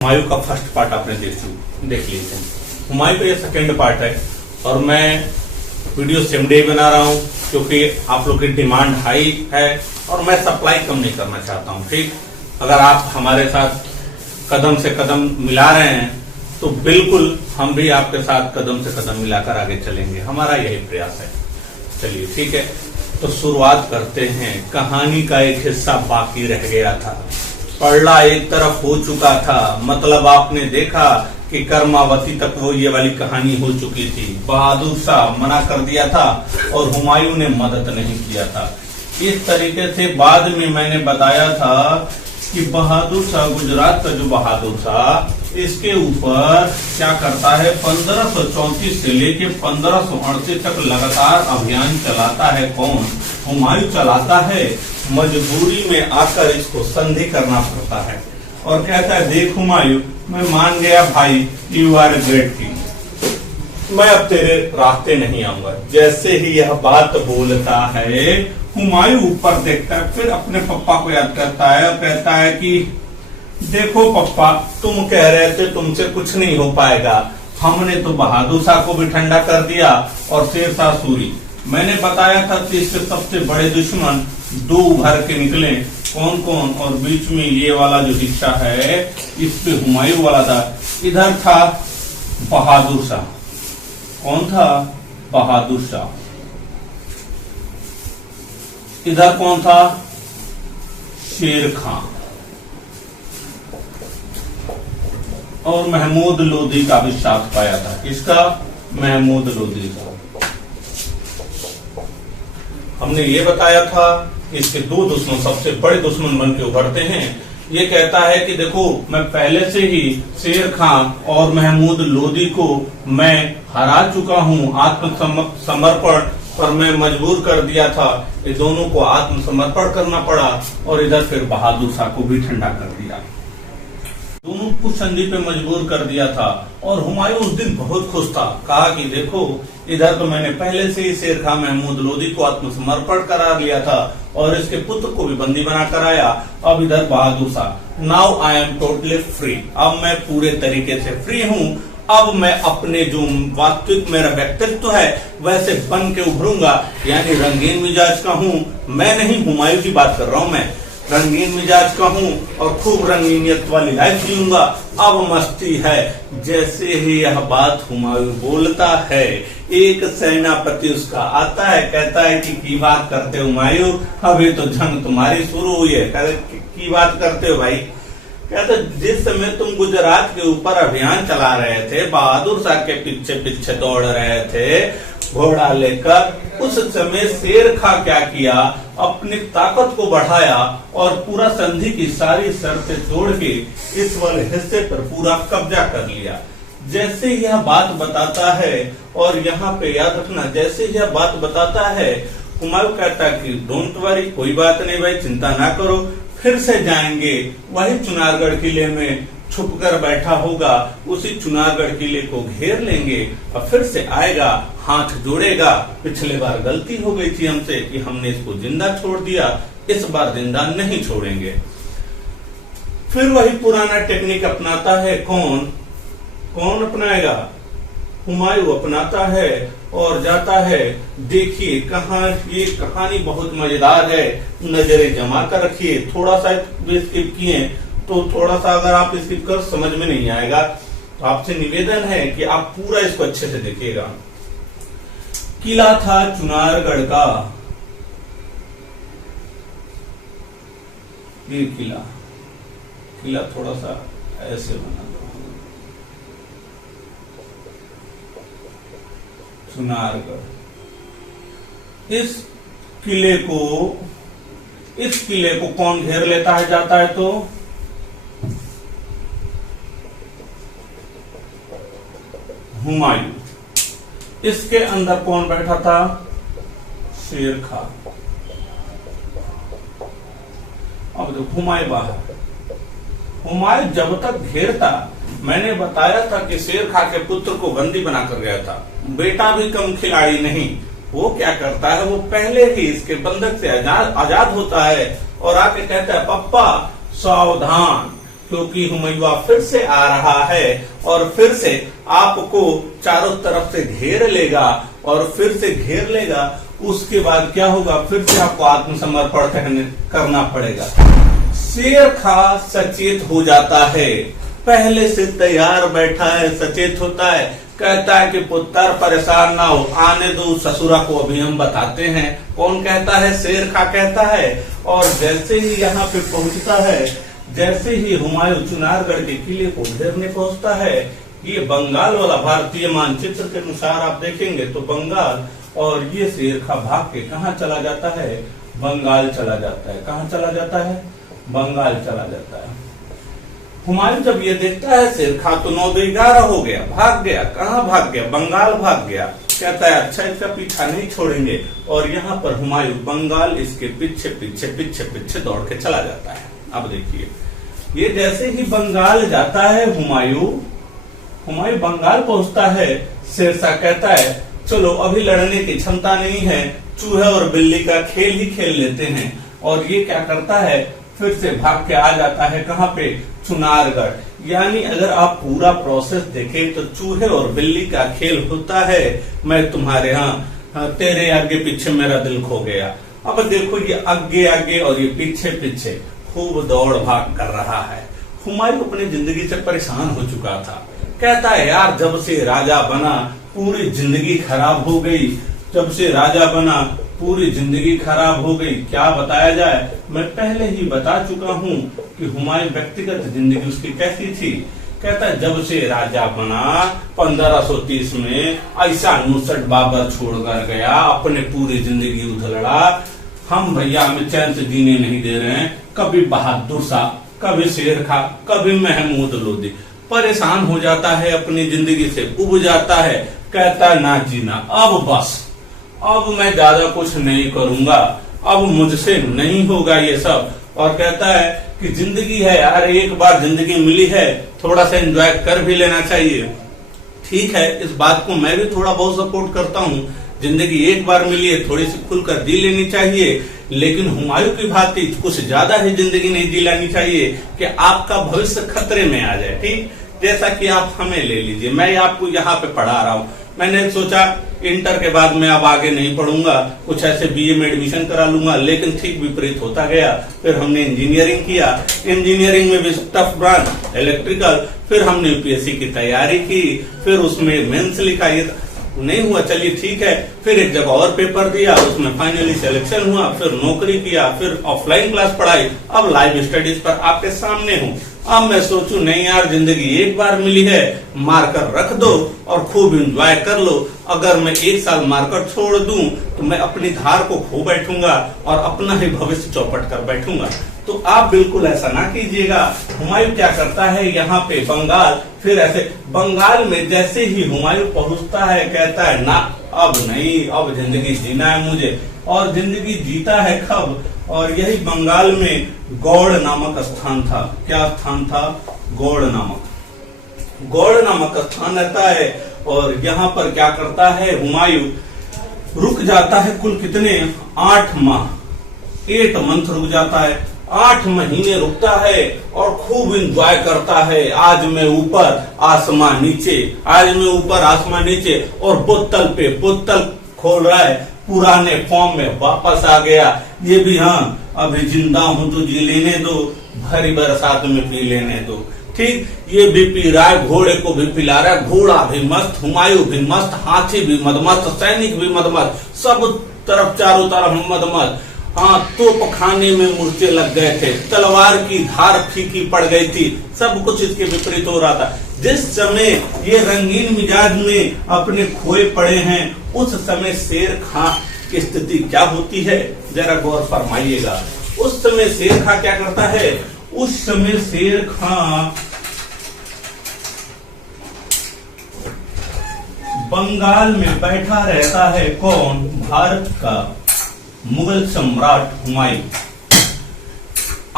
हुमायूं का first part आपने देख लीजिए। हुमायूं का ये सेकेंड पार्ट है और मैं वीडियो सेम डे बना रहा हूँ क्योंकि आप लोग की डिमांड हाई है और मैं सप्लाई कम नहीं करना चाहता हूँ। ठीक, अगर आप हमारे साथ कदम से कदम मिला रहे हैं तो बिल्कुल हम भी आपके साथ कदम से कदम मिलाकर आगे चलेंगे, हमारा यही प्रयास है। चलिए ठीक है, तो शुरुआत करते हैं। कहानी का एक हिस्सा बाकी रह गया था, पड़ला एक तरफ हो चुका था। मतलब आपने देखा कि कर्मावती तक वो ये वाली कहानी हो चुकी थी। बहादुर शाह मना कर दिया था और हुमायूं ने मदद नहीं किया था। इस तरीके से बाद में मैंने बताया था कि बहादुर शाह, गुजरात का जो बहादुर शाह, इसके ऊपर क्या करता है, 1534 से लेके 1538 तक लगातार अभियान चलाता है। कौन? हुमायूं चलाता है। मजबूरी में आकर इसको संधि करना पड़ता है और कहता है, देख हुमायूं, मैं मान गया भाई, यू आर ग्रेट किंग, मैं अब तेरे रास्ते नहीं आऊंगा। जैसे ही यह बात बोलता है, हुमायूं ऊपर देखता है, फिर अपने पप्पा को याद करता है और कहता है कि देखो पप्पा, तुम कह रहे थे तुमसे कुछ नहीं हो पाएगा, हमने तो बहादुर शाह को भी ठंडा कर दिया और शेर शाह सूरी। मैंने बताया था कि इसके सबसे बड़े दुश्मन दो उभर के निकले, कौन कौन, और बीच में ये वाला जो हिस्सा है इस पे हुमायूं वाला था। इधर था बहादुर शाह। कौन था? बहादुर शाह। इधर कौन था? शेर खां। और महमूद लोदी का भी साथ पाया था। किसका? महमूद लोदी का। हमने ये बताया था इसके दो दुश्मन सबसे बड़े दुश्मन बन के उभरते हैं। ये कहता है कि देखो, मैं पहले से ही शेर खां और महमूद लोदी को मैं हरा चुका हूँ। आत्मसमर्पण पर मैं मजबूर कर दिया था, ये दोनों को आत्मसमर्पण करना पड़ा और इधर फिर बहादुर शाह को भी ठंडा कर दिया, दोनों को संधि पे मजबूर कर दिया था। और हुमायूं उस दिन बहुत खुश था, कहा कि देखो, इधर तो मैंने पहले से ही शेर खां महमूद लोदी को आत्मसमर्पण करा लिया था और इसके पुत्र को भी बंदी बना कर आया। अब इधर Bahadur Shah, now I am totally free, अब मैं पूरे तरीके से फ्री हूँ। अब मैं अपने जो वास्तविक मेरा व्यक्तित्व है वैसे बन के उभरूंगा, यानी रंगीन मिजाज का हूँ। मैं नहीं, हुमायूं की बात कर रहा हूँ, मैं रंगीन मिजाज का हूँ और खूब रंगीनियत वाली लाइफ जीऊंगा, अब मस्ती है। जैसे ही यह बात हुमायूं बोलता है, एक सेनापति उसका आता है, कहता है कि की बात करते हो हुमायूं, अभी तो जंग तुम्हारी शुरू हुई है। कहते की बात करते हो भाई? कहते जिस समय तुम गुजरात के ऊपर अभियान चला रहे थे, बहादुर शाह के पीछे पीछे दौड़ रहे थे घोड़ा लेकर, उस समय शेर खां क्या किया, अपनी ताकत को बढ़ाया और पूरा संधि की सारी शर्तें तोड़ के इस वाले हिस्से पर पूरा कब्जा कर लिया। जैसे यह बात बताता है, और यहाँ पे याद रखना, जैसे यह बात बताता है, हुमायूं कहता है कि डोंट वरी, कोई बात नहीं भाई, चिंता ना करो, फिर से जाएंगे, वही चुनारगढ़ किले में छुप कर बैठा होगा, उसी चुनारगढ़ किले को घेर लेंगे और फिर से आएगा, हाथ जोड़ेगा। पिछले बार गलती हो गई थी हमसे कि हमने इसको जिंदा छोड़ दिया, इस बार जिंदा नहीं छोड़ेंगे। फिर वही पुराना टेक्निक अपनाता है। कौन अपनाएगा? हुमायूं अपनाता है और जाता है। देखिए कहाँ, ये कहानी बहुत मजेदार है, नजरें जमा कर रखिए। थोड़ा सा स्किप किए तो थोड़ा सा अगर आप स्किप कर समझ में नहीं आएगा, तो आपसे निवेदन है कि आप पूरा इसको अच्छे से देखिएगा। किला था चुनारगढ़ का, ये किला थोड़ा सा ऐसे बना दो, चुनारगढ़। इस किले को कौन घेर लेता है जाता है? तो हुमायूं। इसके अंदर कौन बैठा था? शेर खां। अब देखो हुमायूं बाहर। हुमायूं जब तक घेरता, मैंने बताया था कि शेर खां के पुत्र को बंदी बनाकर गया था। बेटा भी कम खिलाड़ी नहीं, वो क्या करता है, वो पहले ही इसके बंधक से आजाद होता है और आके कहता है, पप्पा सावधान, क्योंकि हुमायूं फिर से आ रहा है और फिर से आपको चारों तरफ से घेर लेगा और फिर से घेर लेगा। उसके बाद क्या होगा, फिर से आपको आत्मसमर्पण करना पड़ेगा। शेर खां सचेत हो जाता है, पहले से तैयार बैठा है, सचेत होता है, कहता है कि पुत्र परेशान ना हो, आने दो ससुरा को, अभी हम बताते हैं। कौन कहता है? शेर खां कहता है। और जैसे ही यहाँ पे पहुंचता है, जैसे ही हुमायूं चुनारगढ़ के किले को घेरने पहुंचता है, ये बंगाल वाला भारतीय मानचित्र के अनुसार आप देखेंगे तो बंगाल, और ये शेर खां भाग के कहाँ चला जाता है? बंगाल चला जाता है। कहाँ चला जाता है? बंगाल चला जाता है। हुमायूं जब ये देखता है शेर खां तो 9-11 हो गया, भाग गया। कहाँ भाग गया? बंगाल भाग गया। कहता है अच्छा इसका पीछा नहीं छोड़ेंगे, और यहाँ पर हुमायूं बंगाल इसके पीछे पीछे पीछे पीछे दौड़ के चला जाता है। अब देखिए, ये जैसे ही बंगाल जाता है हुमायूं बंगाल पहुंचता है, शेरशाह कहता है चलो अभी लड़ने की क्षमता नहीं है, चूहे और बिल्ली का खेल ही खेल लेते हैं। और ये क्या करता है, फिर से भाग के आ जाता है। कहाँ पे? चुनारगढ़। यानी अगर आप पूरा प्रोसेस देखें तो चूहे और बिल्ली का खेल होता है, मैं तुम्हारे यहाँ, तेरे आगे पीछे मेरा दिल खो गया। अब देखो, ये आगे आगे और ये पीछे पीछे खूब दौड़ भाग कर रहा है। हुमायूं अपनी जिंदगी से परेशान हो चुका था। कहता है यार जब से राजा बना पूरी जिंदगी खराब हो गई, जब से राजा बना पूरी जिंदगी खराब हो गई। क्या बताया जाए, मैं पहले ही बता चुका हूँ कि हुमायूं व्यक्तिगत जिंदगी उसकी कैसी थी। कहता है जब से राजा बना 1530 में ऐसा नुसरत बाबर छोड़कर गया, अपने पूरी जिंदगी उधलड़ा, हम भैया हमें चैन से जीने नहीं दे रहे हैं। कभी बहादुर शाह, कभी शेर खां, कभी महमूद लोदी। परेशान हो जाता है, अपनी जिंदगी से उब जाता है। कहता है ना जीना, अब बस, अब मैं ज्यादा कुछ नहीं करूंगा, अब मुझसे नहीं होगा ये सब। और कहता है कि जिंदगी है यार, एक बार जिंदगी मिली है, थोड़ा सा एंजॉय कर भी लेना चाहिए। ठीक है, इस बात को मैं भी थोड़ा बहुत सपोर्ट करता हूँ। जिंदगी एक बार मिली है, थोड़ी सी खुलकर जी लेनी चाहिए, लेकिन हुमायूं की भांति कुछ ज्यादा ही जिंदगी नहीं जी लेनी चाहिए कि आपका भविष्य खतरे में आ जाए। ठीक, जैसा कि आप हमें ले लीजिए, मैं आपको यहाँ पे पढ़ा रहा हूँ। मैंने सोचा इंटर के बाद मैं अब आगे नहीं पढ़ूंगा, कुछ ऐसे बीए में एडमिशन करा लूंगा, लेकिन ठीक विपरीत होता गया। फिर हमने इंजीनियरिंग किया, इंजीनियरिंग में भी टफ ब्रांच इलेक्ट्रिकल, फिर हमने यूपीएससी की तैयारी की, फिर उसमें मेंस लिखा, ये नहीं हुआ, चलिए ठीक है। फिर एक जगह और पेपर दिया, उसमें फाइनली सिलेक्शन हुआ, फिर नौकरी किया, फिर ऑफलाइन क्लास पढ़ाई, अब लाइव स्टडीज पर आपके सामने हूँ। अब मैं सोचूं नहीं यार, जिंदगी एक बार मिली है, मारकर रख दो और खूब एंजॉय कर लो। अगर मैं एक साल मारकर छोड़ दूं तो मैं अपनी धार को खो बैठूंगा और अपना ही भविष्य चौपट कर बैठूंगा। तो आप बिल्कुल ऐसा ना कीजिएगा। हुमायूं क्या करता है, यहाँ पे बंगाल, फिर ऐसे बंगाल में जैसे ही हुमायूं पहुंचता है, कहता है ना अब नहीं, अब जिंदगी जीना है मुझे। और जिंदगी जीता है कब? और यही बंगाल में गौड़ नामक स्थान था। क्या स्थान था? गौड़ नामक स्थान रहता है। और यहाँ पर क्या करता है हुमायूं, रुक जाता है कुल कितने? 8 माह, 8 मंथ रुक जाता है। 8 महीने रुकता है और खूब एंजॉय करता है। आज मैं ऊपर आसमान नीचे, आज मैं ऊपर आसमान नीचे, और बोतल पे बोतल खोल रहा है, पुराने फॉर्म में वापस आ गया। ये भी हाँ, अभी जिंदा हूं तो जी लेने दो, भरी बरसात में पी लेने दो। ठीक, ये भी पी रहा है, घोड़े को भी पिला रहा है, घोड़ा भी मस्त, हुमायूं भी मस्त, हाथी भी मदमस्त, सैनिक भी मदमस्त, सब तरफ चारों तरफ मदमस्त। हाँ, तोप खाने में मूर्छे लग गए थे, तलवार की धार फीकी पड़ गई थी, सब कुछ इसके विपरीत हो रहा था। जिस समय ये रंगीन मिजाज में अपने खोए पड़े हैं, उस समय शेर खां की स्थिति क्या होती है, जरा गौर फरमाइएगा। उस समय शेर खां क्या करता है? उस समय शेर खां बंगाल में बैठा रहता है। कौन? भारत का मुगल सम्राट हुमायूं।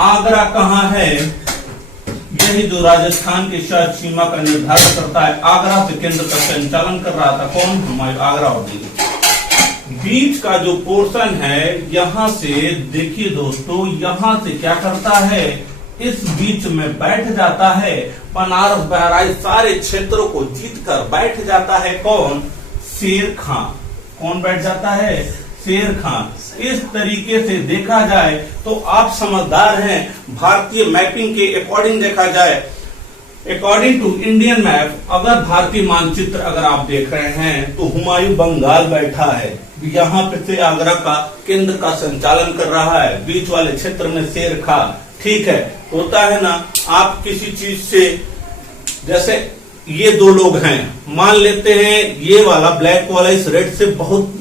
आगरा कहाँ है? यही जो राजस्थान की शायद सीमा का निर्धारण करता है। आगरा से केंद्र का संचालन कर रहा था कौन? हुमायूं। आगरा और दिल्ली बीच का जो पोर्शन है, यहां से देखिए दोस्तों, यहां से क्या करता है, इस बीच में बैठ जाता है, बनारस बहराइच सारे क्षेत्रों को जीतकर बैठ जाता है कौन? शेर खां। कौन बैठ जाता है? शेर खां। इस तरीके से देखा जाए तो आप समझदार हैं। भारतीय मैपिंग के अकॉर्डिंग देखा जाए, अकॉर्डिंग टू इंडियन मैप, अगर भारतीय मानचित्र अगर आप देख रहे हैं तो हुमायूं बंगाल बैठा है, यहाँ पे से आगरा का केंद्र का संचालन कर रहा है, बीच वाले क्षेत्र में शेर खां। ठीक है, होता है ना, आप किसी चीज से, जैसे ये दो लोग हैं, मान लेते हैं ये वाला ब्लैक वाला इस रेड से बहुत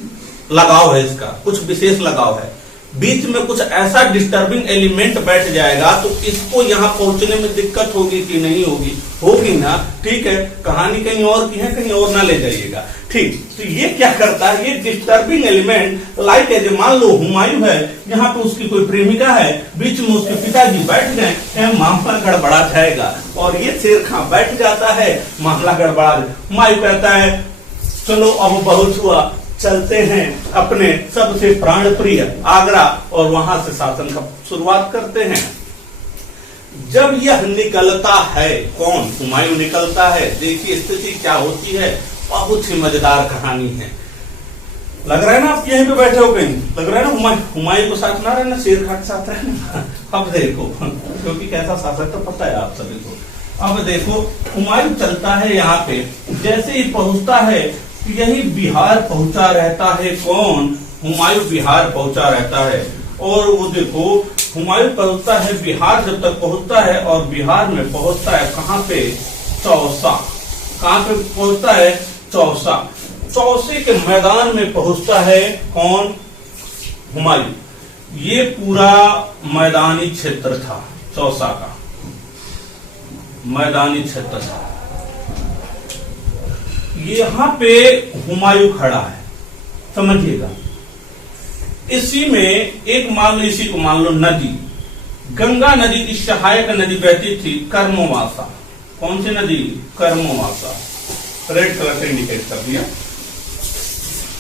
लगाव है, इसका कुछ विशेष लगाव है, बीच में कुछ ऐसा डिस्टर्बिंग एलिमेंट बैठ जाएगा तो इसको यहाँ पहुंचने में दिक्कत होगी कि नहीं होगी? होगी ना। ठीक है, कहानी कहीं और की है, कहीं और ना ले जाइएगा। ठीक, तो ये क्या करता है, ये डिस्टर्बिंग एलिमेंट लाइक एज, मान लो हुमायूं है, यहाँ पे उसकी कोई प्रेमिका है, बीच में उसके पिताजी बैठ गए, मामला गड़बड़ा जाएगा। और ये शेर खां बैठ जाता है, मामला गड़बड़ा। हुमायूं कहता है चलो अब बहुत हुआ, चलते हैं अपने सबसे प्राण प्रिय आगरा, और वहां से शासन का शुरुआत करते हैं। जब यह निकलता है, कौन? हुमायूं निकलता है। देखिए स्थिति क्या होती है, बहुत ही मजेदार कहानी है। लग रहा है ना आप यहीं पे बैठे हो कहीं, लग रहा है ना हुमायूं को साथ ना रहना, शेर खां के साथ रहना। अब देखो, क्योंकि कैसा शासक तो पता है आप सभी को। अब देखो हुमायूं चलता है, यहाँ पे जैसे ही पहुंचता है यही बिहार पहुंचा रहता है। कौन? हुमायूं बिहार पहुंचा रहता है। और वो देखो हुमायूं पहुंचता है बिहार, जब तक पहुंचता है, और बिहार में पहुंचता है कहाँ पे? चौसा। कहाँ पे पहुंचता है? चौसा। चौसे के मैदान में पहुंचता है कौन? हुमायूं। ये पूरा मैदानी क्षेत्र था, चौसा का मैदानी क्षेत्र था। यहाँ पे हुमायूं खड़ा है, समझिएगा। इसी में एक मान लो, इसी को मान लो नदी, गंगा नदी की सहायक नदी बहती थी कर्मवासा। कौन सी नदी? कर्मवासा। रेड कलर से इंडिकेट कर दिया।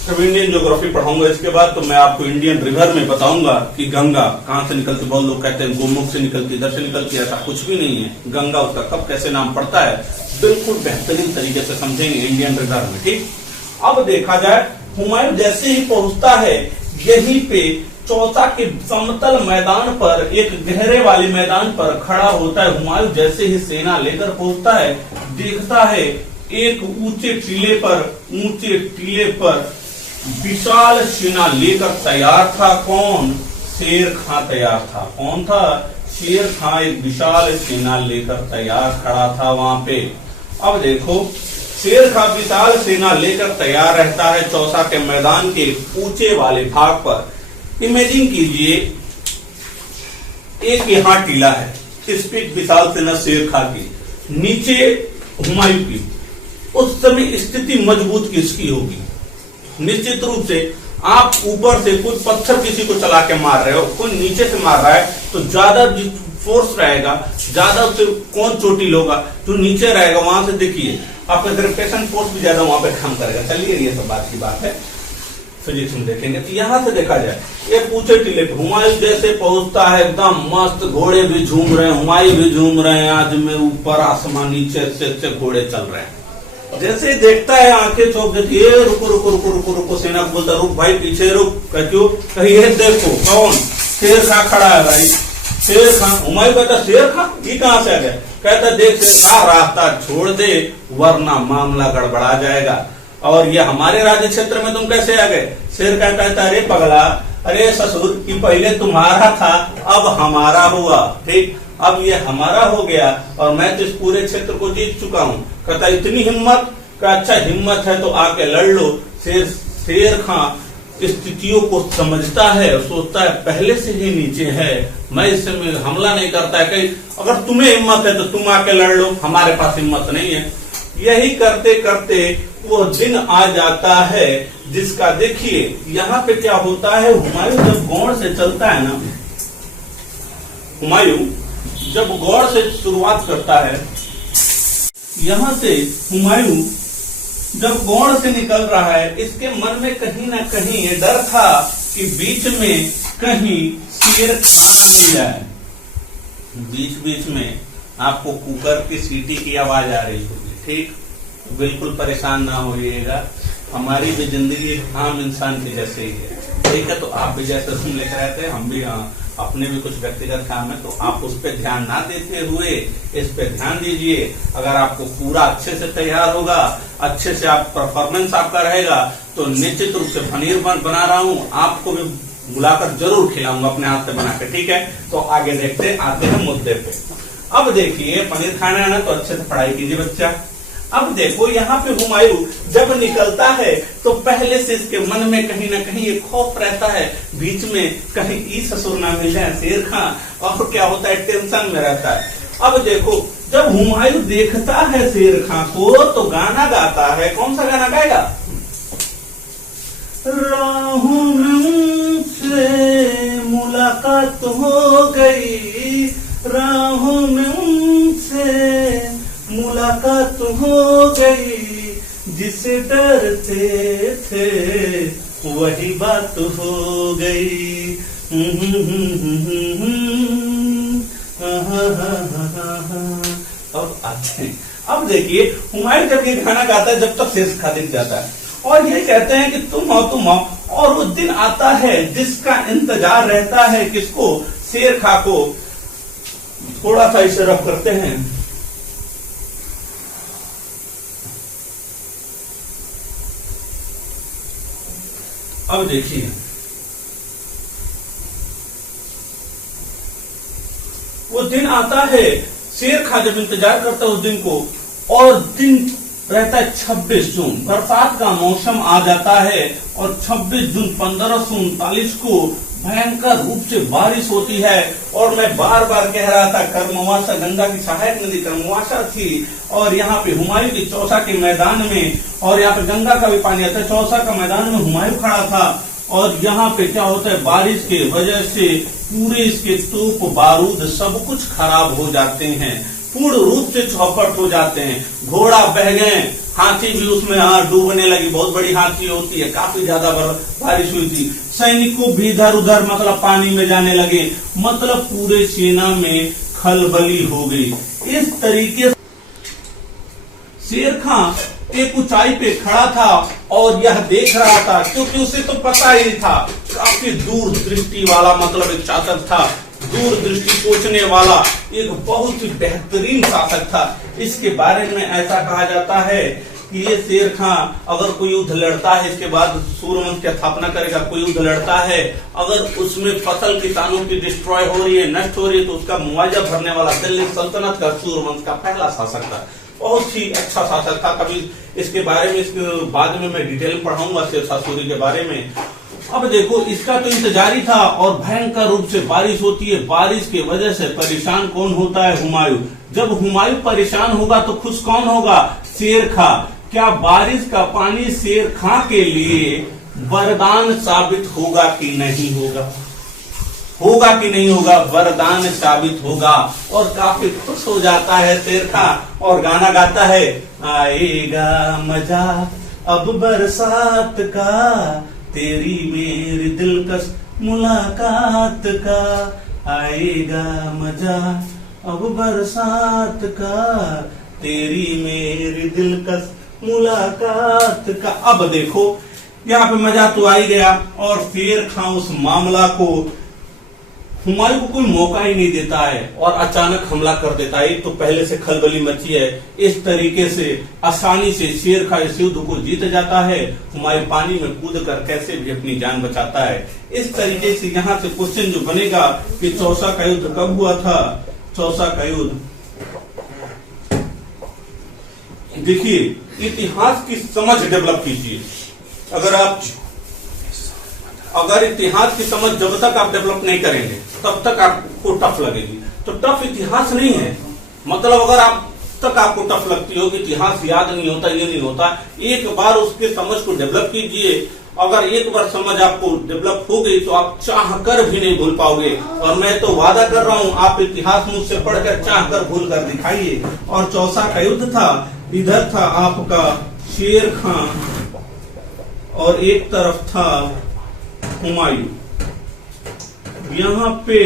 जब इंडियन ज्योग्राफी पढ़ाऊंगा इसके बाद तो मैं आपको इंडियन रिवर में बताऊंगा कि गंगा कहां से निकलती। बहुत लोग कहते हैं गोमुख से निकलती, इधर से निकलती, ऐसा कुछ भी नहीं है। गंगा उसका कब कैसे नाम पड़ता है बिल्कुल बेहतरीन तरीके से समझेंगे इंडियन रिवर में। ठीक, अब देखा जाए हुमायूं जैसे ही पहुंचता है, यहीं पे चौसा के समतल मैदान पर, एक गहरे वाले मैदान पर खड़ा होता है। हुमायूं जैसे ही सेना लेकर पहुंचता है, देखता है एक ऊंचे टीले पर विशाल सेना लेकर तैयार था। कौन? शेर खां तैयार था। कौन था? शेर खां एक विशाल सेना लेकर तैयार खड़ा था वहां पे। अब देखो शेर खां विशाल सेना लेकर तैयार रहता है चौसा के मैदान के ऊंचे वाले भाग पर। इमेजिन कीजिए एक यहाँ टीला है, इस पे विशाल सेना शेर खां की, नीचे हुमायूं की। उस समय स्थिति मजबूत किसकी होगी? निश्चित रूप से आप ऊपर से कुछ पत्थर किसी को चला के मार रहे हो, कोई नीचे से मार रहा है तो ज्यादा फोर्स रहेगा, ज्यादा उससे कौन चोटिल होगा? जो नीचे रहेगा। वहां से देखिए आपका ग्रेविटेशन फोर्स भी ज्यादा वहां पे काम करेगा। चलिए ये सब बात की बात है, फिजिक्स में देखेंगे। तो यहाँ से देखा जाए ये पूछे टीले पे हुमायूं जैसे पहुंचता है, एकदम मस्त, घोड़े भी झूम रहे हैं, हुमायूं भी झूम रहे हैं, आज में ऊपर आसमान, नीचे अच्छे घोड़े चल रहे हैं। जैसे देखता है आंखें चौंक देती है, रुको रुको रुको रुको रुको, सेना को बोलता रुक भाई पीछे रुक। क्यों? कहीं ये देखो कौन? शेर खां खड़ा है भाई, शेर खां। हुमायूं कहता शेर खां ये कहां से आ गया? कहता देख शेर खां रास्ता छोड़ दे वरना मामला गड़बड़ा जाएगा। और ये हमारे राज्य क्षेत्र में तुम कैसे आ गए? शेर कहता है अरे पगला, अरे ससुर, कि पहले तुम्हारा था अब हमारा हुआ। ठीक, अब ये हमारा हो गया और मैं तो इस पूरे क्षेत्र को जीत चुका हूँ। कहता इतनी हिम्मत? का अच्छा हिम्मत है तो आके लड़ लो। शेर खां स्थितियों को समझता है और सोचता है पहले से ही नीचे है, मैं इस समय हमला नहीं करता है। कहीं अगर तुम्हें हिम्मत है तो तुम आके लड़ लो, हमारे पास हिम्मत नहीं है। यही करते करते वो दिन आ जाता है जिसका देखिए यहाँ पे क्या होता है। हुमायूं जब गौड़ से चलता है ना, हुमायूं जब गौड़ से शुरुआत करता है, यहां से हुमायूं जब गौड़ से निकल रहा है, इसके मन में कहीं ना कहीं ये डर था कि बीच में कहीं शेर खां न मिल जाए। बीच बीच में आपको कुकर की सीटी की आवाज आ रही होगी, ठीक, बिल्कुल परेशान ना होइएगा। हमारी भी जिंदगी एक आम इंसान की जैसे ही है, ठीक है। तो आप भी जैसे सुन लेकर रहते हैं, हम भी अपने भी कुछ व्यक्तिगत काम है, तो आप उस पर ध्यान ना देते हुए इस पे ध्यान दीजिए। अगर आपको पूरा अच्छे से तैयार होगा, अच्छे से आप परफॉर्मेंस आपका रहेगा, तो निश्चित रूप से पनीर बना रहा हूँ, आपको भी बुलाकर जरूर खिलाऊंगा अपने हाथ से बना के, ठीक है। तो आगे देखते आते हैं मुद्दे पे। अब देखिए, पनीर खाना है ना, तो अच्छे से पढ़ाई कीजिए बच्चा। अब देखो, यहाँ पे हुमायूं जब निकलता है तो पहले से इसके मन में कहीं ना कहीं एक खौफ रहता है, बीच में कहीं ई ससुर ना मिल जाए शेर खां, और क्या होता है, टेंशन में रहता है। अब देखो, जब हुमायूं देखता है शेर खां को तो गाना गाता है। कौन सा गाना गाएगा? राहों में उनसे मुलाकात हो गई, राहों में उनसे मुलाकात हो गई, जिसे डरते थे वही बात हो गई। अब आते हैं, अब देखिए, हुमायूं जब ये गाना गाता है, जब तक शेर खां दिख जाता है और ये कहते हैं कि तुम आओ, और वो दिन आता है जिसका इंतजार रहता है, किसको? शेर खां को। थोड़ा सा इसे रफ करते हैं। अब देखिए, वो दिन आता है, शेर खां जब इंतजार करता है उस दिन को, और दिन रहता है 26 जून, बरसात का मौसम आ जाता है, और 26 जून 1539 को भयंकर रूप से बारिश होती है। और मैं बार बार कह रहा था, कर्मवासा, गंगा की सहायक नदी कर्मवासा थी, और यहाँ पे हुमायूं की चौसा के मैदान में, और यहाँ पे गंगा का भी पानी आता है, चौसा का मैदान में हुमायूं खड़ा था। और यहाँ पे क्या होता है, बारिश के वजह से पूरे इसके तोप बारूद सब कुछ खराब हो जाते हैं, पूर्ण रूप से चौपट हो जाते हैं। घोड़ा बह गए, हाथी भी उसमें डूबने लगी, बहुत बड़ी हाथी होती है, काफी ज्यादा बारिश हुई थी। सैनिकों भी इधर उधर मतलब पानी में जाने लगे, मतलब पूरे सेना में खलबली हो गई। इस तरीके से शेर खां एक ऊंचाई पे खड़ा था और यह देख रहा था, क्योंकि उसे तो पता ही था, काफी दूर दृष्टि वाला, मतलब एक शासक था, दूर दृष्टि सोचने वाला, एक बहुत ही बेहतरीन शासक था। इसके बारे में ऐसा कहा जाता है कि ये शेर खां अगर कोई युद्ध लड़ता है, इसके बाद सूर्यवंश की स्थापना करेगा, कोई युद्ध लड़ता है, अगर उसमें फसल किसानों की डिस्ट्रॉय हो रही है, नष्ट हो रही है, तो उसका मुआवजा भरने वाला दिल्ली सल्तनत का सूर्यवंश का पहला शासक था। बहुत ही अच्छा शासक था। कभी इसके बारे में, इसके बाद में मैं डिटेल में पढ़ाऊंगा शेरशाह सूरी के बारे में। अब देखो, इसका तो इंतजार ही था, और भयंकर रूप से बारिश होती है। बारिश की वजह से परेशान कौन होता है? हुमायूं। जब हुमायूं परेशान होगा तो खुश कौन होगा? शेर खां। क्या बारिश का पानी शेर खां के लिए वरदान साबित होगा कि नहीं होगा? होगा कि नहीं होगा? वरदान साबित होगा। और काफी खुश हो जाता है शेर खां और गाना गाता है, आएगा मजा अब बरसात का, तेरी मेरी दिलकश मुलाकात का, आएगा मजा अब बरसात का, तेरी मेरी दिलकश मुलाकात का। अब देखो, यहाँ पे मजा तो आ ही गया, और शेर खां उस मामला को, हुमायूं को कोई मौका ही नहीं देता है और अचानक हमला कर देता है। तो पहले से खलबली मची है। इस तरीके से आसानी से शेर खां इस युद्ध को जीत जाता है। हुमायूं पानी में कूद कर कैसे भी अपनी जान बचाता है। इस तरीके से यहाँ से क्वेश्चन जो बनेगा कि चौसा का युद्ध कब हुआ था? चौसा का युद्ध, देखिए, इतिहास की समझ डेवलप कीजिए। अगर इतिहास की समझ जब तक आप डेवलप नहीं करेंगे तब तक आपको टफ लगेगी। तो टफ इतिहास नहीं है, मतलब अगर आप तक आपको टफ लगती हो कि इतिहास याद नहीं होता, ये नहीं होता, एक बार उसके समझ को डेवलप कीजिए। अगर एक बार समझ आपको डेवलप हो गई तो आप चाहकर भी नहीं भूल पाओगे। और मैं तो वादा कर रहा हूं, आप इतिहास मुझसे पढ़कर चाहकर भूल कर दिखाइए। और चौसा का युद्ध था, इधर था आपका शेर खां और एक तरफ था हुमायूं। यहाँ पे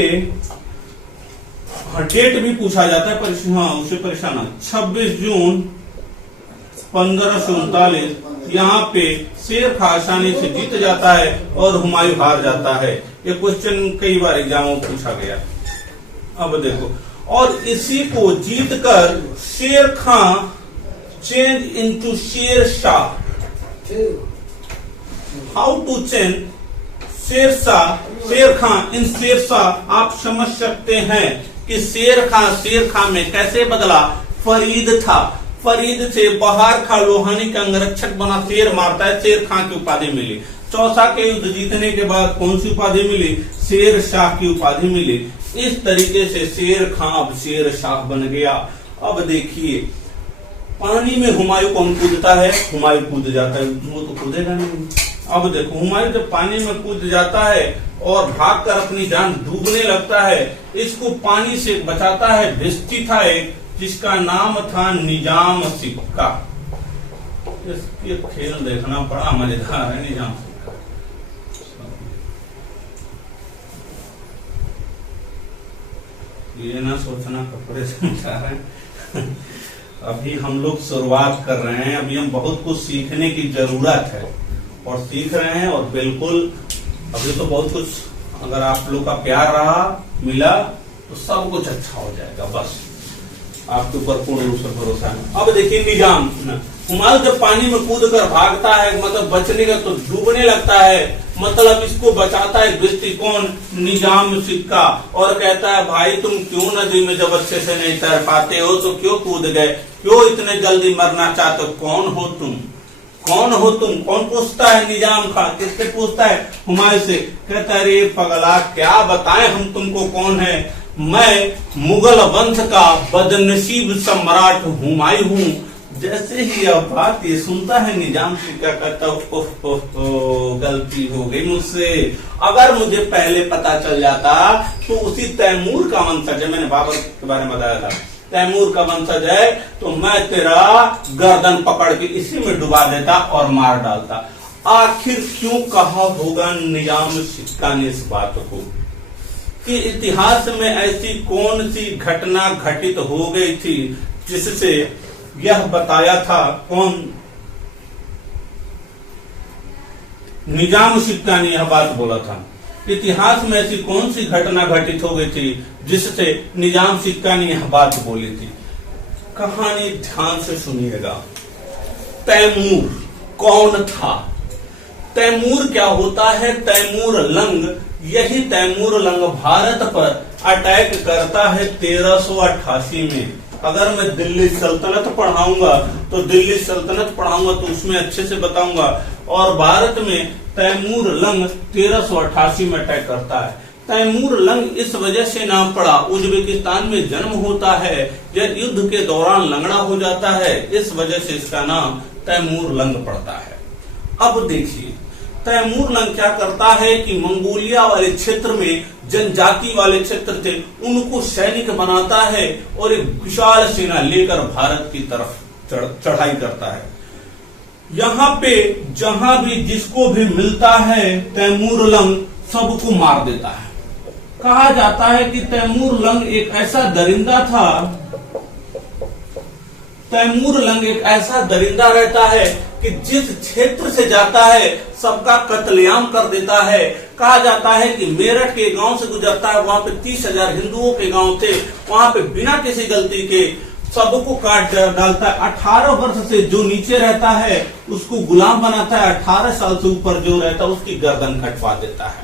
डेट भी पूछा जाता है, हाँ उसे परेशान। 26 जून 1539 यहाँ पे शेर खां आसानी से जीत जाता है और हुमायूं हार जाता है। ये क्वेश्चन कई बार एग्जामों में पूछा गया। अब देखो, और इसी को जीतकर शेर खां change into Sher Shah. How to change शेर खां इन शेर शाह। आप समझ सकते हैं कि शेर खां में कैसे बदला। फरीद था, फरीद से बहार खां लोहानी का अंगरक्षक बना, शेर मारता है, शेर खां की उपाधि मिली। चौसा के युद्ध जीतने के बाद कौन सी उपाधि मिली? शेर शाह की उपाधि मिली। इस तरीके से शेर खां अब शेर शाह बन गया। अब देखिए, पानी में हुमायूं कौन कूदता है? हुमायूं कूद जाता है, वो तो कूदेगा नहीं। अब देखो, हुमायूं जब पानी में कूद जाता है और भागकर अपनी जान डूबने लगता है, इसको पानी से बचाता है भिष्टी था एक, जिसका नाम था निजाम सिक्का। इसके खेल देखना बड़ा मजेदार है। निजाम सिक्का, ये ना सोचना कपड़े से मचा रहे हैं। अभी हम लोग शुरुआत कर रहे हैं, अभी हम बहुत कुछ सीखने की जरूरत है और सीख रहे हैं। और बिल्कुल अभी तो बहुत कुछ, अगर आप लोग का प्यार रहा मिला तो सब कुछ अच्छा हो जाएगा। बस आपके ऊपर पूर्ण रूप से भरोसा है। अब देखिए, निजाम हुमायूं जब पानी में कूद कर भागता है, मतलब बचने का, तो डूबने लगता है, मतलब इसको बचाता है दृष्टिकोण निजाम सिक्का, और कहता है भाई तुम क्यों नदी में जब अच्छे से नहीं तैर पाते हो तो क्यों कूद गए, क्यों इतने जल्दी मरना चाहते हो, कौन हो तुम, कौन हो तुम? कौन पूछता है? निजाम खां। किससे पूछता है? हुमायूं से। कहता है रे पगला, क्या बताएं हम तुमको कौन है? मैं मुगल वंश का बदनसीब सम्राट हुमायूं हूँ। जैसे ही यह बात ये सुनता है, निजाम सिक्का कहता है गलती हो गई मुझसे। अगर मुझे पहले पता चल जाता तो उसी तैमूर का वंशज है, मैंने बाबर के बारे में बताया था, तैमूर का वंशज है, तो मैं तेरा गर्दन पकड़ के इसी में डुबा देता और मार डालता। आखिर क्यों कहा होगा निजाम सिक्का ने इस बात को कि इतिहास में ऐसी कौन सी घटना घटित हो गई थी जिससे यह बताया था? कौन? निजाम सिक्का ने यह बात बोला था। इतिहास में ऐसी कौन सी घटना घटित हो गई थी जिससे निजाम सिक्का ने यह बात बोली थी? कहानी ध्यान से सुनिएगा। तैमूर कौन था? तैमूर क्या होता है? तैमूर लंग, यही तैमूर लंग भारत पर अटैक करता है 1388 में। अगर मैं दिल्ली सल्तनत पढ़ाऊंगा तो दिल्ली सल्तनत पढ़ाऊंगा तो उसमें अच्छे से बताऊंगा। और भारत में तैमूर लंग 1388 में अटैक करता है। तैमूर लंग इस वजह से नाम पड़ा, उज्बेकिस्तान में जन्म होता है, जब युद्ध के दौरान लंगड़ा हो जाता है, इस वजह से इसका नाम तैमूर लंग पड़ता है। अब देखिए, तैमूर लंग क्या करता है कि मंगोलिया वाले क्षेत्र में जनजाति वाले क्षेत्र थे, उनको सैनिक बनाता है और एक विशाल सेना लेकर भारत की तरफ चढ़ाई करता है। यहाँ पे जहां भी जिसको भी मिलता है तैमूर लंग सबको मार देता है। कहा जाता है कि तैमूर लंग एक ऐसा दरिंदा था, तैमूर लंग एक ऐसा दरिंदा रहता है कि जिस क्षेत्र से जाता है सबका कत्लेआम कर देता है। कहा जाता है कि मेरठ के गांव से गुजरता है, वहां पे 30,000 हिंदुओं के गांव थे, वहां पे बिना किसी गलती के सबको काट डालता है। 18 वर्ष से जो नीचे रहता है उसको गुलाम बनाता है, 18 साल से ऊपर जो रहता है उसकी गर्दन कटवा देता है।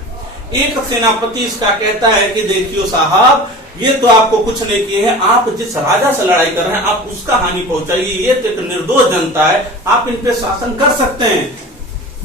एक सेनापति इसका कहता है कि देखियो साहब, ये तो आपको कुछ नहीं किए हैं, आप जिस राजा से लड़ाई कर रहे हैं आप उसका हानि पहुंचाइए, ये तो एक निर्दोष जनता है, आप इन पे शासन कर सकते हैं।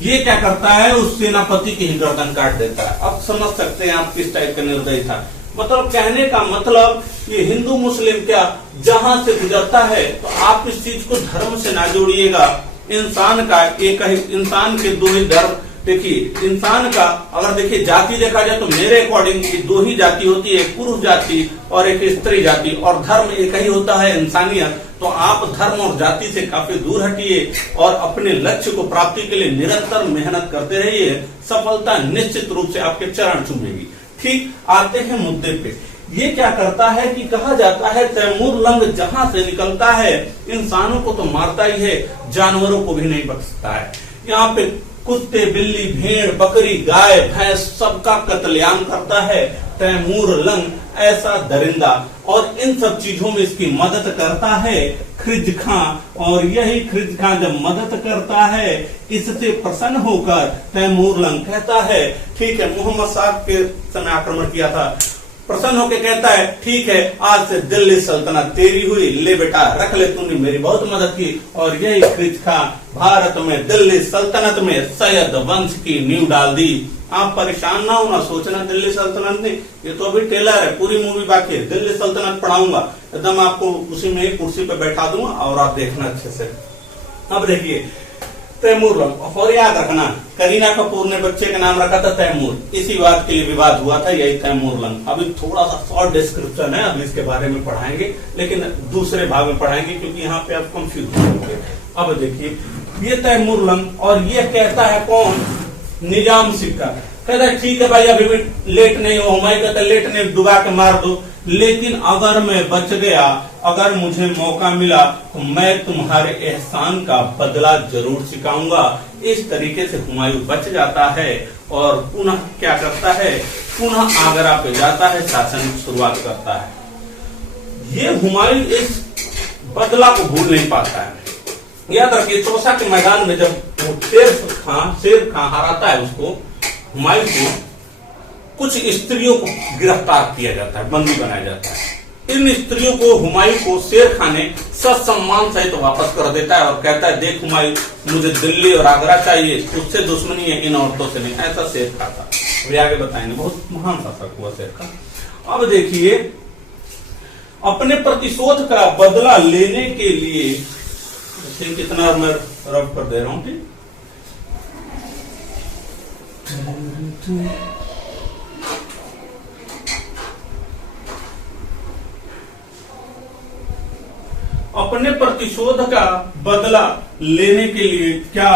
ये क्या करता है, उस सेनापति की ही गर्दन काट देता है। अब समझ सकते हैं आप किस टाइप का निर्दयी था। मतलब कहने का मतलब ये हिंदू मुस्लिम क्या जहां से गुजरता है, तो आप इस चीज को धर्म से ना जोड़िएगा। इंसान का एक इंसान के दो ही धर्म, देखिए इंसान का अगर देखिए जाति देखा जाए तो मेरे अकॉर्डिंग दो ही जाति होती है, एक पुरुष जाति और एक स्त्री जाति, और धर्म एक ही होता है, इंसानियत। तो आप धर्म और जाति से काफी दूर हटिए और अपने लक्ष्य को प्राप्ति के लिए निरंतर मेहनत करते रहिए, सफलता निश्चित रूप से आपके चरण चूमेगी। ठीक, आते हैं मुद्दे पे। ये क्या करता है कि कहा जाता है तैमूर लंग जहां से निकलता है इंसानों को तो मारता ही है, जानवरों को भी नहीं बख्शता है। यहाँ पे कुत्ते, बिल्ली, भेड़, बकरी, गाय, भैंस सबका कत्लेआम करता है तैमूर लंग, ऐसा दरिंदा। और इन सब चीजों में इसकी मदद करता है खिज्र खां, और यही खिज्र खां जब मदद करता है इससे प्रसन्न होकर तैमूर लंग कहता है ठीक है, मोहम्मद साहब के समय आक्रमण किया था, प्रसन्न होकर कहता है ठीक है, आज से दिल्ली सल्तनत तेरी हुई, ले बेटा रख ले, तूने मेरी बहुत मदद की। और यही खिज्र खां भारत में दिल्ली सल्तनत में सैयद वंश की नींव डाल दी। आप परेशान ना होना, सोचना दिल्ली सल्तनत नहीं, ये तो अभी ट्रेलर है, पूरी मूवी बाकी है। दिल्ली सल्तनत पढ़ाऊंगा, एकदम आपको उसी में एक कुर्सी पे बैठा दूंगा और आप देखना अच्छे से। अब देखिए तैमूर लंग, और याद रखना करीना कपूर ने बच्चे का नाम रखा था तैमूर, इसी बात के लिए विवाद हुआ था, यही तैमूर लंग। अभी थोड़ा सा शॉर्ट डिस्क्रिप्शन है, अभी इसके बारे में पढ़ाएंगे, लेकिन दूसरे भाग में पढ़ाएंगे क्योंकि यहाँ पे आप कंफ्यूज होंगे। अब देखिए ये तैमूर लंग, और ये कहता है कौन, निजाम सिक्का, कहता है ठीक है भाई, अभी भी लेट नहीं हो, मैं कहता लेट नहीं, डुबा के मार दो, लेकिन अगर मैं बच गया, अगर मुझे मौका मिला तो मैं तुम्हारे एहसान का बदला जरूर चुकाऊंगा। इस तरीके से हुमायूं बच जाता है और पुनः क्या करता है, पुनः आगरा पे जाता है, शासन की शुरुआत करता है। ये हुमायूं इस बदला को भूल नहीं पाता है। याद रखिए चौसा के मैदान में जब शेर खां हराता है उसको, हुमायूं को, कुछ स्त्रियों को गिरफ्तार किया जाता है, बंदी बनाया जाता है। इन स्त्रियों को हुमायूं को शेर खां ने ससम्मान सहित वापस कर देता है और कहता है देख हुमायूं, मुझे दिल्ली और आगरा चाहिए, उससे दुश्मनी है, इन औरतों से नहीं। ऐसा शेर खां था, वे आगे बताएंगे, बहुत महान शासक हुआ शेर खां। अब देखिए अपने प्रतिशोध का बदला लेने के लिए कितना मैं रब कर दे रहा हूं, ठीक, अपने प्रतिशोध का बदला लेने के लिए क्या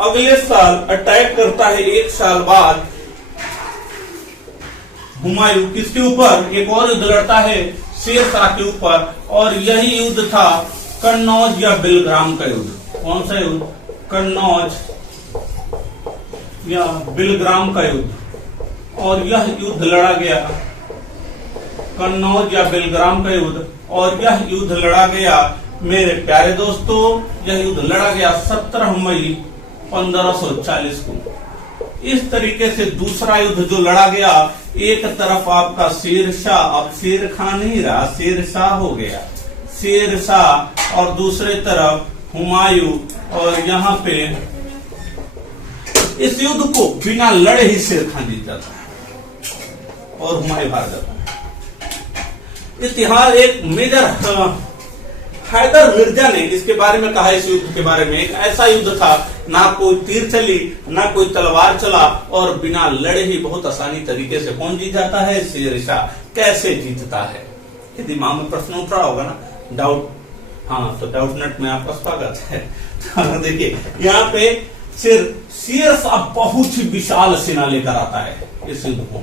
अगले साल अटैक करता है, एक साल बाद हुमायूं किसके ऊपर, एक और युद्ध लड़ता है शेर शाह के ऊपर, और यही युद्ध था कन्नौज या बिलग्राम का युद्ध। कौन सा युद्ध, कन्नौज या बिलग्राम का युद्ध। और यह युद्ध लड़ा गया, कन्नौज या बिलग्राम का युद्ध, और यह युद्ध लड़ा गया मेरे प्यारे दोस्तों, यह युद्ध लड़ा गया 17 मई 1540 को। इस तरीके से दूसरा युद्ध जो लड़ा गया, एक तरफ आपका शेर शाह, अब शेर खां नहीं रहा, शेर शाह हो गया, शेर शाह, और दूसरे तरफ हुमायूं, और यहाँ पे इस युद्ध को बिना लड़े ही शेर खां जीत जाता है और हुमायूं हार जाता है। इतिहास एक मेजर हैदर मिर्जा ने इसके बारे में कहा, इस युद्ध के बारे में, एक ऐसा युद्ध था ना कोई तीर चली ना कोई तलवार चला, और बिना लड़े ही बहुत आसानी तरीके से कौन जीत जाता है, शेर शाह। कैसे जीतता है, ये दिमाग में प्रश्न उठ रहा होगा ना, डाउट, हाँ तो डाउट नेट में आपका स्वागत है। देखिए यहाँ पे शेर शाह बहुत ही विशाल सेना लेकर आता है इस युद्ध को,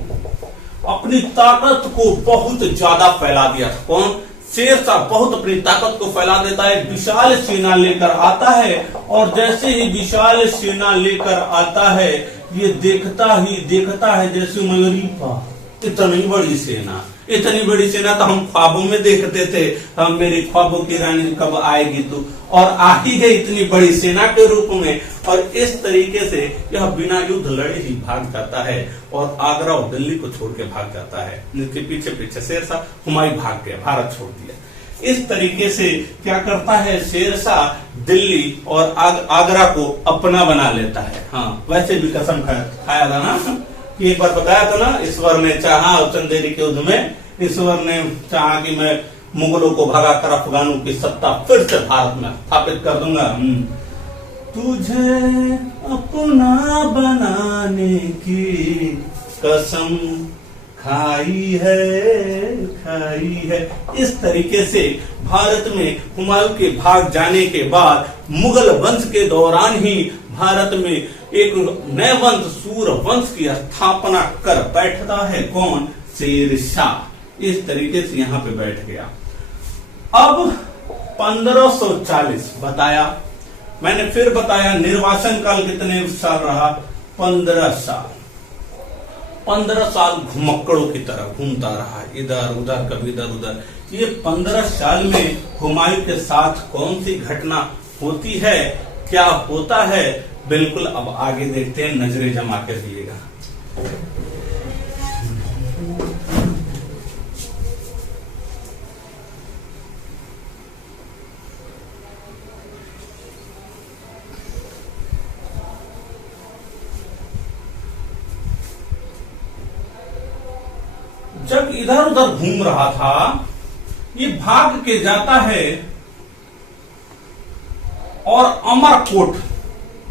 अपनी ताकत को बहुत ज्यादा फैला दिया था। कौन, शेर शाह बहुत अपनी ताकत को फैला देता है, विशाल सेना लेकर आता है, और जैसे ही विशाल सेना लेकर आता है, ये देखता है जैसे मयूरी पा, इतनी बड़ी सेना, इतनी बड़ी सेना तो हम ख्वाबों में देखते थे, हम मेरी ख्वाबों की रानी कब आएगी तू, और आ ही गई इतनी बड़ी सेना के रूप में। और इस तरीके से यह बिना युद्ध लड़े ही भाग जाता है और आगरा और दिल्ली को छोड़ के भाग जाता है। इसके पीछे पीछे शेर शाह, हुमायूं भाग गया, भारत छोड़ दिया। इस तरीके से क्या करता है, शेर शाह दिल्ली और आगरा को अपना बना लेता है। हाँ वैसे भी कसम खाया था ना, एक बार बताया था ना, ईश्वर ने चाहा, चंदेरी के युद्ध में ईश्वर ने चाहा कि मैं मुगलों को भगाकर अफगानों की सत्ता फिर से भारत में स्थापित कर दूंगा। तुझे अपना बनाने की कसम खाई है। इस तरीके से भारत में हुमायूं के भाग जाने के बाद मुगल वंश के दौरान ही भारत में एक नए वंश, सूर वंश की स्थापना कर बैठता है। कौन, शेर शाह। इस तरीके से यहां पे बैठ गया। अब 1540 बताया, मैंने फिर बताया निर्वासन काल कितने साल रहा, 15 साल। 15 साल घुमक्कड़ों की तरह घूमता रहा, इधर उधर कभी इधर उधर। ये 15 साल में हुमायूं के साथ कौन सी घटना होती है, क्या होता है, बिल्कुल अब आगे देखते हैं, नजरें जमा कर दिएगा। जब इधर उधर घूम रहा था, ये भाग के जाता है और अमरकोट,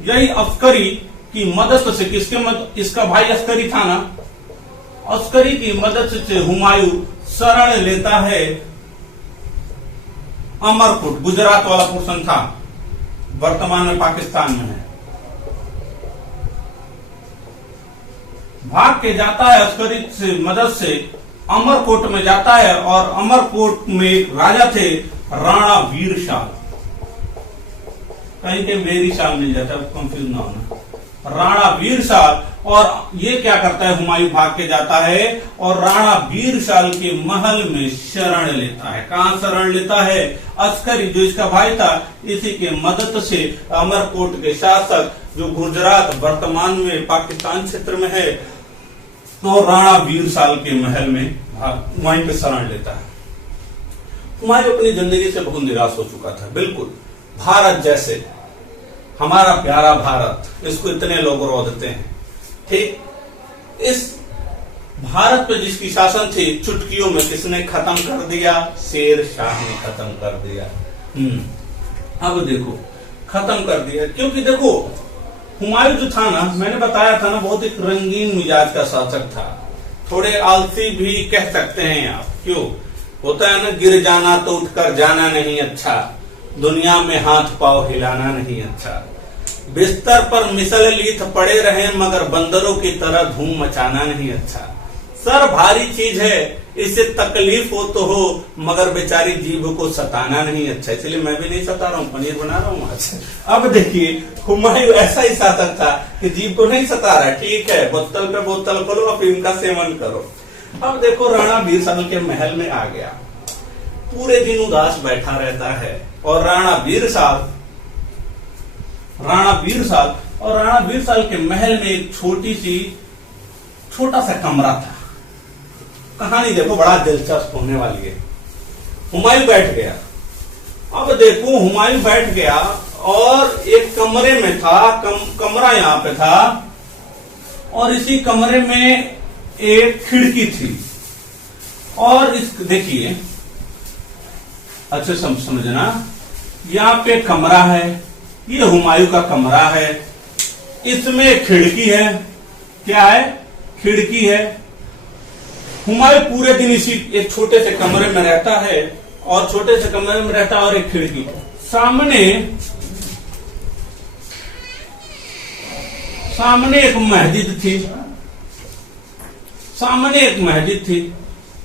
यही अस्करी की मदद से, किसके मदद, इसका भाई अस्करी था ना, अस्करी की मदद से हुमायूं शरण लेता है अमरकोट। गुजरात वाला पोर्शन था, वर्तमान में पाकिस्तान में है। भाग के जाता है अस्करी से मदद से, अमरकोट में जाता है, और अमरकोट में एक राजा थे राणा वीरशाल, कहीं के वेरीशाल मिल जाता है, कंफ्यूज ना होना, राणा वीरशाल। और ये क्या करता है, हुमायूं भाग के जाता है और राणा वीरशाल के महल में शरण लेता है। कहां शरण लेता है, अस्करी जो इसका भाई था, इसी के मदद से अमरकोट के शासक, जो गुजरात वर्तमान में पाकिस्तान क्षेत्र में है, तो राणा वीरशाल के महल में वहीं पे शरण लेता है। हुमायूं अपनी जिंदगी से बहुत निराश हो चुका था, बिल्कुल भारत जैसे, हमारा प्यारा भारत, इसको इतने लोग रोदते हैं, ठीक, इस भारत पे जिसकी शासन थी, चुटकियों में किसने खत्म कर दिया, शेर शाह ने खत्म कर दिया। अब देखो खत्म कर दिया, क्योंकि देखो हुमायूं जो था ना, मैंने बताया था ना, बहुत एक रंगीन मिजाज का शासक था, थोड़े आलसी भी कह सकते हैं आप। क्यों होता है ना, गिर जाना तो उठकर जाना नहीं अच्छा, दुनिया में हाथ पांव हिलाना नहीं अच्छा, बिस्तर पर मिसललीथ पड़े रहे मगर बंदरों की तरह धूम मचाना नहीं अच्छा, सर भारी चीज है इससे तकलीफ हो तो हो मगर बेचारी जीभ को सताना नहीं अच्छा। इसलिए मैं भी नहीं सता रहा हूँ, पनीर बना रहा हूँ आज। अब देखिए हुमायूं ऐसा ही शासक था कि जीभ को नहीं सता रहा, ठीक है, बोतल पे बोतल खोलो, अफीम का सेवन करो। अब देखो राणा वीरशाल के महल में आ गया, पूरे दिन उदास बैठा रहता है, और राणा वीरशाल के महल में एक छोटा सा कमरा था। कहानी देखो बड़ा दिलचस्प होने वाली है। हुमायूं बैठ गया, अब देखो हुमायूं बैठ गया और एक कमरे में था, कमरा यहाँ पे था, और इसी कमरे में एक खिड़की थी, और इस देखिए अच्छे समझना, यहाँ पे कमरा है, ये हुमायूं का कमरा है, इसमें खिड़की है, क्या है, खिड़की है। हुमायूं पूरे दिन इसी एक छोटे से कमरे में रहता है, और छोटे से कमरे में रहता है, और एक खिड़की सामने एक मस्जिद थी,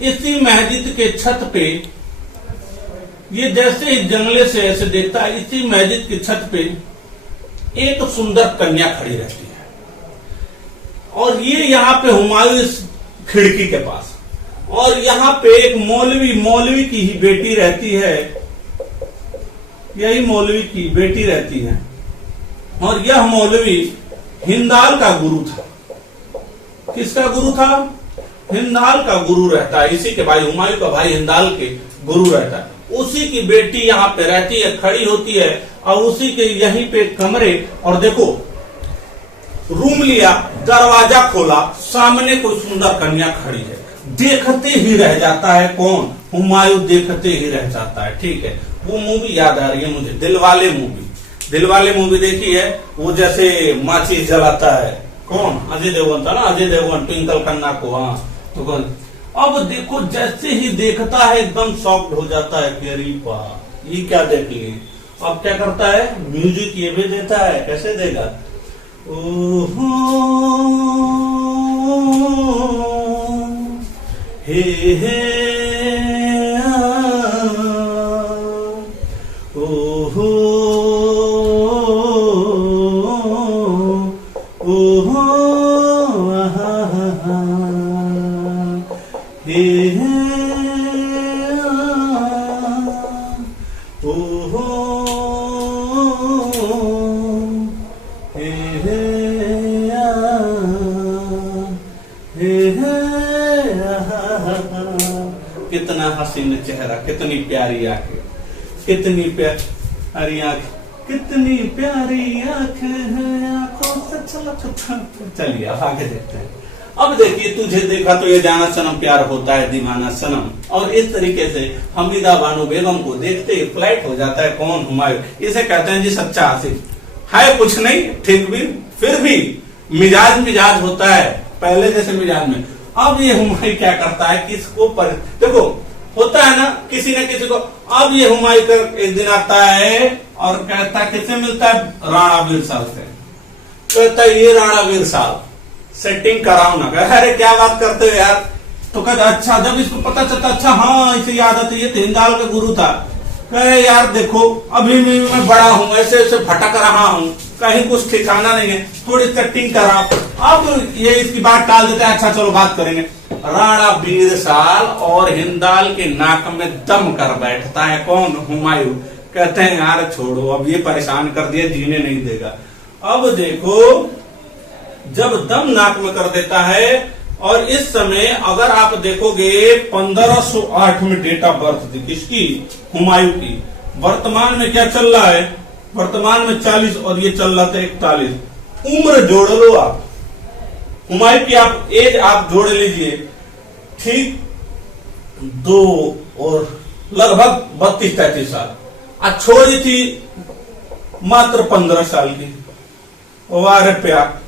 इसी मस्जिद के छत पे, ये जैसे ही जंगले से ऐसे देखता है, इसी मस्जिद की छत पे एक सुंदर कन्या खड़ी रहती है, और ये यहाँ पे हुमायूं इस खिड़की के पास, और यहाँ पे एक मौलवी की ही बेटी रहती है, यही मौलवी की बेटी रहती है, और यह मौलवी हिंदाल का गुरु था। किसका गुरु था, हिंदाल का गुरु रहता है, इसी के भाई हुमायूं का भाई हिंदाल के गुरु रहता है, उसी की बेटी यहाँ पे रहती है, खड़ी होती है, और उसी के यहीं पे कमरे, और देखो रूम लिया, दरवाजा खोला, सामने कोई सुंदर कन्या खड़ी है, देखते ही रह जाता है। कौन, हुमायूं देखते ही रह जाता है, ठीक है। वो मूवी याद आ रही है मुझे, दिलवाले मूवी देखी है, वो जैसे माचिस जलाता है, कौन, अजय देवगन था ना, अजय देवगन ट्विंकल खन्ना को, हाँ तो कौन। अब देखो जैसे ही देखता है एकदम शॉक्ड हो जाता है कि अरे वाह ये क्या देख लिए। अब क्या करता है, म्यूजिक ये भी देता है, कैसे देगा, ओहो हे हे हे हे आ, हे हे आ। कितना हसीन चेहरा, कितनी प्यारी आंखें, कितनी प्यारी आंखें, कितनी प्यारी आंखें है, आंखों से छलकता। चलिए अब आगे देखते हैं। अब देखिए, तुझे देखा तो ये जाना सनम प्यार होता है दीवाना सनम। और इस तरीके से हमीदा बानो बेगम को देखते ही फ्लैट हो जाता है कौन, हुमायूं। इसे कहते हैं जी सच्चा आशिक। है कुछ नहीं ठीक भी, फिर भी मिजाज होता है पहले जैसे मिजाज में। अब ये हुमायूं क्या करता है, किसको देखो होता है ना किसी न किसी को। अब ये हुमायूं कर एक दिन आता है और कहता है, किससे मिलता है, राणा वीर साहब से। कहता है ये राणा वीर साहब सेटिंग कराओ ना। कहे अरे क्या बात करते हो यार। तो कहता अच्छा, जब इसको पता चलता, अच्छा हाँ इसे याद आता, ये हिंदाल का गुरु था। कहे यार देखो अभी मैं बड़ा हूँ, ऐसे ऐसे भटक रहा हूँ, कहीं कुछ ठिकाना नहीं है, थोड़ी सेटिंग कराओ। अब ये इसकी बात टाल देता है, अच्छा चलो बात करेंगे। राणा बीरसाल और हिंदाल के नाक में दम कर बैठता है कौन, हुमायूं। कहते हैं यार छोड़ो, अब ये परेशान कर दिया, जीने नहीं देगा। अब देखो जब दम नाक में कर देता है, और इस समय अगर आप देखोगे 1508 में डेट ऑफ बर्थ थी किसकी, हुमायूं की। वर्तमान में क्या चल रहा है, वर्तमान में 40 और ये चल रहा था 41। उम्र जोड़ लो आप, हुमायूं की आप एज आप जोड़ लीजिए, ठीक 2 और लगभग 32-33 साल। आज छोरी थी मात्र 15 साल की। वाह प्यार।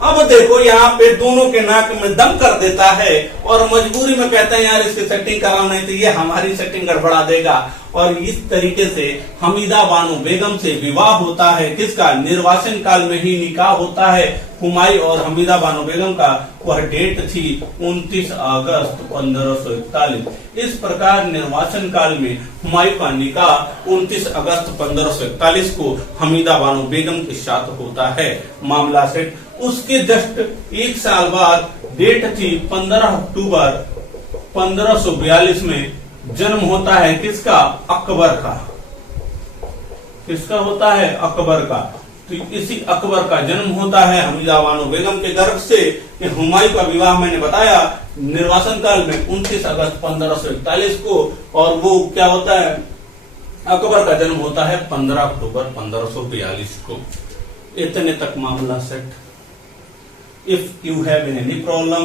अब देखो यहाँ पे दोनों के नाक में दम कर देता है, और मजबूरी में कहते हैं यार इसकी सेटिंग कराओ, नहीं तो ये हमारी सेटिंग गड़बड़ा देगा। और इस तरीके से हमीदा बानो बेगम से विवाह होता है। किसका, निर्वासन काल में ही निकाह होता है हुमायूं और हमीदा बानो बेगम का। वह डेट थी 29 अगस्त 1541। इस प्रकार निर्वासन काल में हुमायूं का निकाह 29 अगस्त 1541 को हमीदा बानो बेगम के साथ होता है। मामला सेट। उसके जस्ट 1 साल बाद डेट थी 15 अक्टूबर 1542 में जन्म होता है किसका, अकबर का। किसका होता है, अकबर का। तो इसी अकबर का जन्म होता है हमीदा बानो बेगम के गर्भ से। कि हुमायूं का विवाह मैंने बताया निर्वासन काल में 29 अगस्त 1541 को, और वो क्या होता है, अकबर का जन्म होता है 15 अक्टूबर 1542 को। इतने तक मामला set. If you have any problem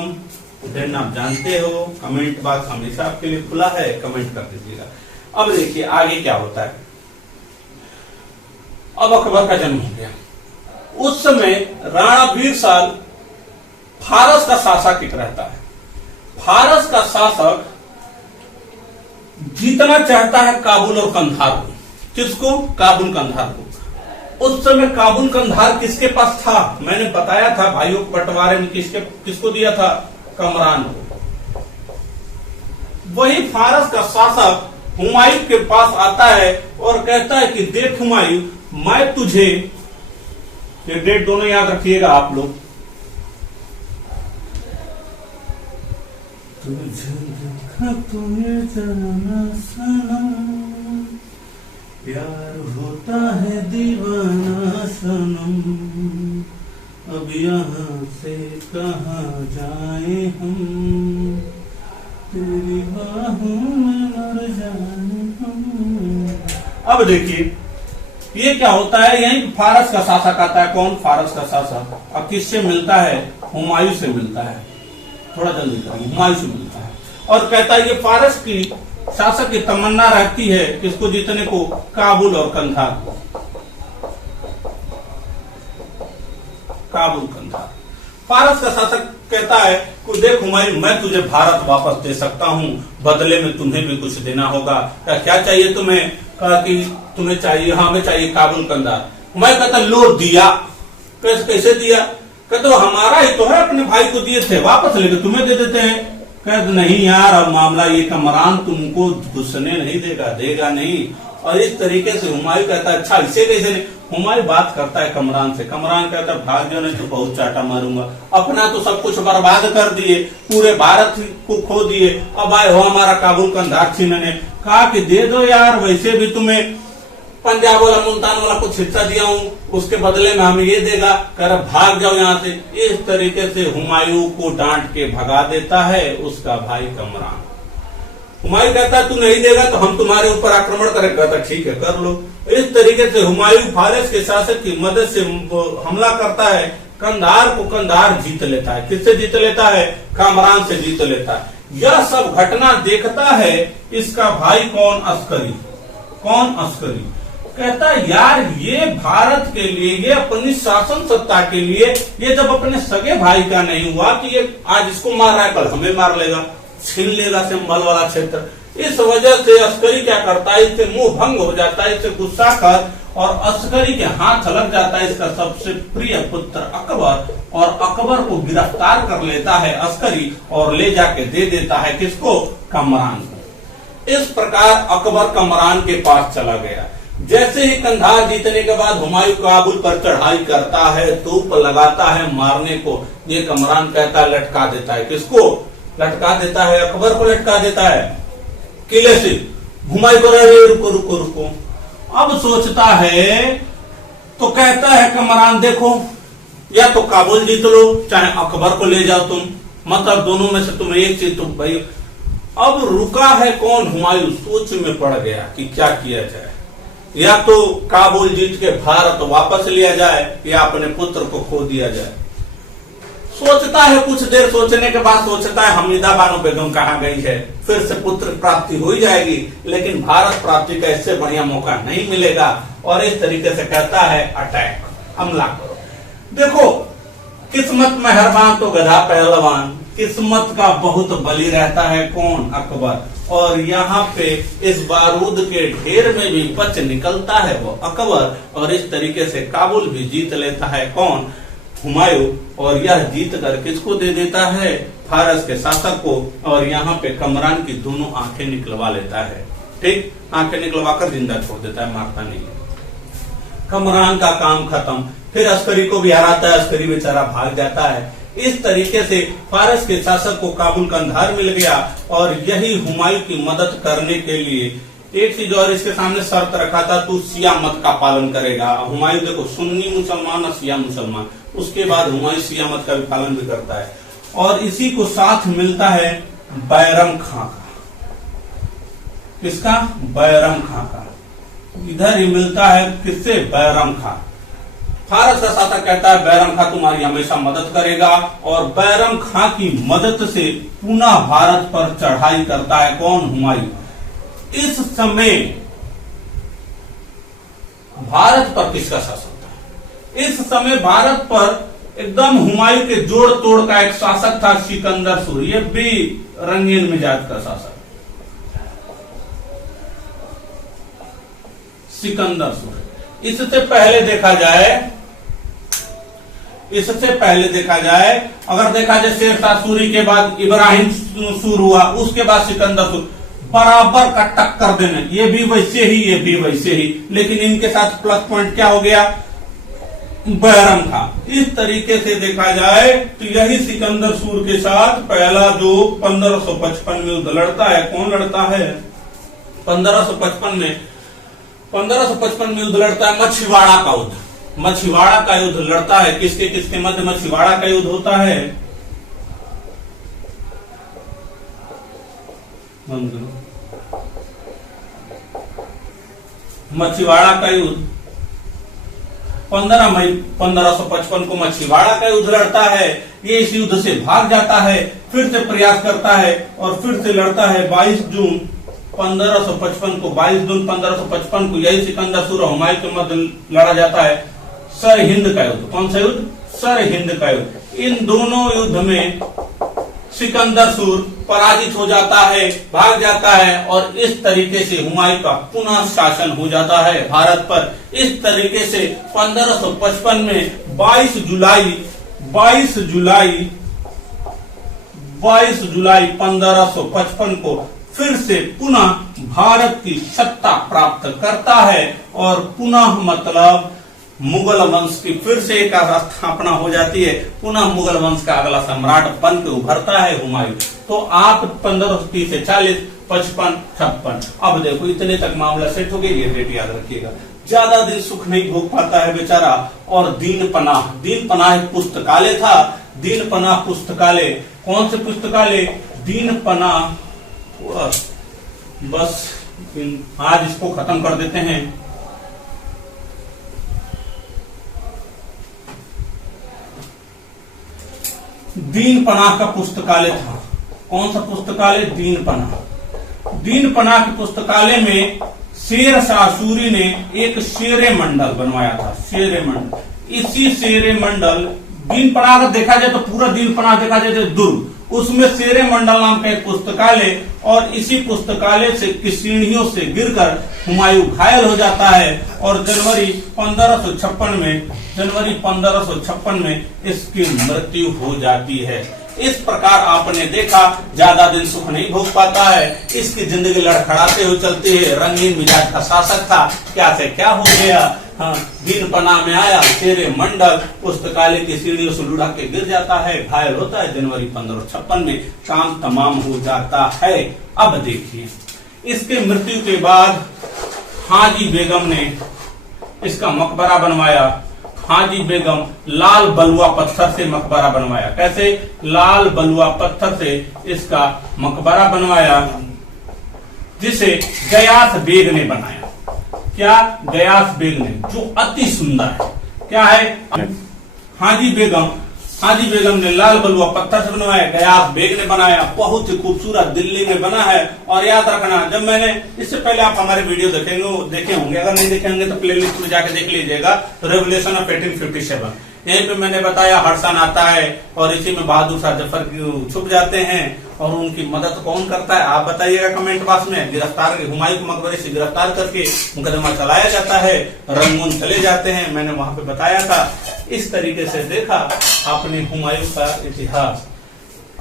then आप जानते हो कमेंट बॉक्स हमेशा आपके लिए खुला है, कमेंट कर दीजिएगा। अब देखिए आगे क्या होता है। अब अकबर का जन्म हो गया। उस समय राणा बीरसाल फारस का शासक रहता है। फारस का शासक जीतना चाहता है काबुल और कंधार को। किसको, काबुल कंधार को। उस समय काबुल कंधार किसके पास था, मैंने बताया था भाइयों के बंटवारे में किसको दिया था, कमरान को। वही फारस का शासक हुमायूं के पास आता है और कहता है कि देख हुमायूं, मैं तुझे, ये डेट दोनों याद रखिएगा आप लोग, तुझे देखा तुम्हें जाना सनम, प्यार होता है दीवाना सनम, अब यहाँ से कहाँ जाए हम, तेरी बाहों में मर जाए हम। अब देखिए ये क्या होता है, यही फारस का शासक आता है। कौन, फारस का शासक। अब किससे मिलता है, हुमायूं से मिलता है। थोड़ा जल्दी करेंगे, हुमायूं से मिलता है और कहता है ये फारस की शासक की तमन्ना रहती है किसको जीतने को, काबुल और कंधार को। काबुल कंधार। फारस का शासक कहता है कि देख हुमायूं, मैं तुझे भारत वापस दे सकता हूँ, बदले में तुम्हें भी कुछ देना होगा। क्या चाहिए तुम्हें, कहा कि तुम्हें चाहिए, हाँ हमें चाहिए काबुल कंधार। हुमायूं कहता लो दिया। कैसे दिया, कहते हमारा ही तो है, अपने भाई को दिए थे, वापस लेके तुम्हें दे देते हैं। कहते नहीं यार, अब मामला ये कमरान तुमको घुसने नहीं देगा नहीं। और इस तरीके से हुमायूं कहता है अच्छा इसे कैसे नहीं। हुमायूं बात करता है कमरान से। कमरान कहता है भाग जो नहीं तो बहुत चाटा मारूंगा, अपना तो सब कुछ बर्बाद कर दिए, पूरे भारत को खो दिए, अब आए हो हमारा काबुल कंधार छीनने। कहा कि दे दो यार, वैसे भी तुम्हें पंजाब वाला मुल्तान वाला कुछ हिस्सा दिया हूं, उसके बदले में हमें ये देगा, कह रहा भाग जाओ यहां से। इस तरीके से हुमायूं को डांट के भगा देता है उसका भाई कमरान। हुमायूं कहता है तू नहीं देगा तो हम तुम्हारे ऊपर आक्रमण करेंगे। कहता ठीक है कर लो। इस तरीके से हुमायूं फारस के शासक की मदद से हमला करता है, कंधार को कंधार जीत लेता है। किससे जीत लेता है? कमरान से जीत लेता है। यह सब घटना देखता है इसका भाई कौन? अस्करी। कौन? अस्करी। कहता है यार ये भारत के लिए, ये अपनी शासन सत्ता के लिए, ये जब अपने सगे भाई का नहीं हुआ तो ये आज इसको मार रहा है, कल हमें मार लेगा, छीन लेगा संभल वाला क्षेत्र। इस वजह से अस्करी क्या करता है, इससे मुंह भंग हो जाता है, इससे गुस्सा कर और अस्करी के हाथ लग जाता है इसका सबसे प्रिय पुत्र अकबर, और अकबर को गिरफ्तार कर लेता है अस्करी और ले जाके दे देता है किसको? कमरान को। इस प्रकार अकबर कमरान के पास चला गया। जैसे ही कंधार जीतने के बाद हुमायूं काबुल पर चढ़ाई करता है, तोप लगाता है मारने को। ये कमरान कहता है लटका देता है। किसको लटका देता है? अकबर को लटका देता है किले से। हुमायूं को रहे रुको रुको रुको, अब सोचता है तो कहता है कमरान देखो या तो काबुल जीत लो चाहे अकबर को ले जाओ तुम, मतलब दोनों में से तुम्हें एक चीज तुम भाई। अब रुका है कौन? हुमायूं सोच में पड़ गया कि क्या किया जाए, या तो काबुल जीत के भारत वापस लिया जाए या अपने पुत्र को खो दिया जाए। सोचता है, कुछ देर सोचने के बाद सोचता है हमीदा बानो बेगम कहाँ गई है, फिर से पुत्र प्राप्ति हो जाएगी, लेकिन भारत प्राप्ति का इससे बढ़िया मौका नहीं मिलेगा। और इस तरीके से कहता है अटैक, हमला करो। देखो किस्मत मेहरबान तो गधा पहलवान, किस्मत का बहुत बली रहता है कौन? अकबर। और यहाँ पे इस बारूद के ढेर में भी बच निकलता है वो अकबर, और इस तरीके से काबुल भी जीत लेता है कौन? हुमायूं। और यह जीत कर किसको दे देता है? फारस के शासक को। और यहाँ पे कमरान की दोनों आंखें निकलवा लेता है। ठीक, आंखें निकलवाकर जिंदा छोड़ देता है, मारता नहीं। कमरान का काम खत्म। फिर अस्करी को भी हराता है, अस्करी बेचारा भाग जाता है। इस तरीके से फारस के शासक को काबुल कंधार मिल गया। और यही हुमायूं की मदद करने के लिए एक चीज और इसके सामने शर्त रखा था, तू शिया मत का पालन करेगा। हुमायूं देखो सुन्नी मुसलमान और शिया मुसलमान, उसके बाद हुमायूं शिया मत का भी पालन भी करता है। और इसी को साथ मिलता है बैरम खां का। किसका? बैरम खां का। इधर ही मिलता है किससे? बैरम खां। फारस का शासक कहता है बैरम खां तुम्हारी हमेशा मदद करेगा, और बैरम खां की मदद से पुनः भारत पर चढ़ाई करता है कौन? हुमायूं। इस समय भारत पर किसका शासन था? इस समय भारत पर एकदम हुमायूं के जोड़ तोड़ का एक शासक था, सिकंदर सूरी। ये भी रंगीन मिजाज का शासक, सिकंदर सूरी। इससे पहले देखा जाए, अगर देखा जाए शेरशाह सूरी के बाद इब्राहिम सूर हुआ, उसके बाद सिकंदर सूर, बराबर का टक्कर देने। ये भी वैसे ही, ये भी वैसे ही, लेकिन इनके साथ प्लस पॉइंट क्या हो गया? बैरम खां। इस तरीके से देखा जाए तो यही सिकंदर सूर के साथ पहला जो 1555 में युद्ध लड़ता है, कौन लड़ता है? 1555 में युद्ध लड़ता है मछिवाड़ा का युद्ध। मछिवाड़ा का युद्ध लड़ता है। किसके किसके मध्य मछिवाड़ा का युद्ध होता है? मछिवाड़ा का युद्ध 15 मई 1555 को मछिवाड़ा का युद्ध लड़ता है। ये इस युद्ध से भाग जाता है, फिर से प्रयास करता है और फिर से लड़ता है 22 जून 1555 को। 22 जून 1555 को यही सिकंदर सूर हुमायूं के मध्य लड़ा जाता है सर हिंद का युद्ध। कौन सा युद्ध? सर हिंद का युद्ध। इन दोनों युद्ध में सिकंदर सूर पराजित हो जाता है, भाग जाता है, और इस तरीके से हुमायूं का पुनः शासन हो जाता है भारत पर। इस तरीके से 1555 में 22 जुलाई 1555 को फिर से पुनः भारत की सत्ता प्राप्त करता है, और पुनः मतलब मुगल वंश की फिर से एक स्थापना हो जाती है। पुनः मुगल वंश का अगला सम्राट बन के उभरता है हुमायूं। तो आप 1530 से 40, 55, 56, अब देखो इतने तक मामला सेट हो गया। ये डेट याद रखिएगा। ज्यादा दिन सुख नहीं भोग पाता है बेचारा। और दीन पनाह एक पुस्तकालय था, दीन पनाह पुस्तकालय। कौन से पुस्तकालय? दीन पनाह। बस आज इसको खत्म कर देते हैं। दीन पनाह का पुस्तकालय था। कौन सा पुस्तकालय? दीन पनाह। दीन पनाह के पुस्तकालय में शेर शाह सूरी ने एक शेरे मंडल बनवाया था। शेरे मंडल, इसी शेरे मंडल, दीन पनाह का देखा जाए तो पूरा दीन पनाह देखा जाए तो दुर्ग, उसमें शेरे मंडल नाम का एक पुस्तकालय, और इसी पुस्तकालय से की सीढ़ियों से गिरकर हुमायूं घायल हो जाता है और जनवरी 1556 में इसकी मृत्यु हो जाती है। इस प्रकार आपने देखा ज्यादा दिन सुख नहीं भोग पाता है, इसकी जिंदगी लड़खड़ाते हुए चलती है। रंगीन मिजाज का शासक था, क्या से क्या हो गया। हाँ, दीन पनाह में आया, शेरे मंडल पुस्तकालय की सीढ़ियों से लुढ़क के गिर जाता है, घायल होता है। जनवरी 1556 में काम तमाम हो जाता है। अब देखिए, इसके मृत्यु के बाद हाजी बेगम ने इसका मकबरा बनवाया। हाजी बेगम लाल बलुआ पत्थर से मकबरा बनवाया। कैसे? लाल बलुआ पत्थर से इसका मकबरा बनवाया, जिसे गयास बेग ने बनाया। क्या? गयास बेग ने, जो अति सुंदर है। क्या है? हाजी बेगम ने लाल बलुआ पत्थर से बनवाया, गयास बेग ने बनाया। बहुत ही खूबसूरत दिल्ली में बना है। और याद रखना, जब मैंने इससे पहले आप हमारे वीडियो देखे होंगे, अगर नहीं देखे होंगे तो प्लेलिस्ट में जाके देख लीजिएगा। रेवोल्यूशन ऑफ 1857, यहीं पे मैंने बताया हर सन आता है और इसी में बहादुर शाह जफर छुप जाते हैं और उनकी मदद कौन करता है, आप बताइएगा कमेंट बॉक्स में। गिरफ्तार हुमायूं को मकबरे से गिरफ्तार करके मुकदमा चलाया जाता है, रंगून चले जाते हैं, मैंने वहां पे बताया था। इस तरीके से देखा आपने हुमायूं का इतिहास।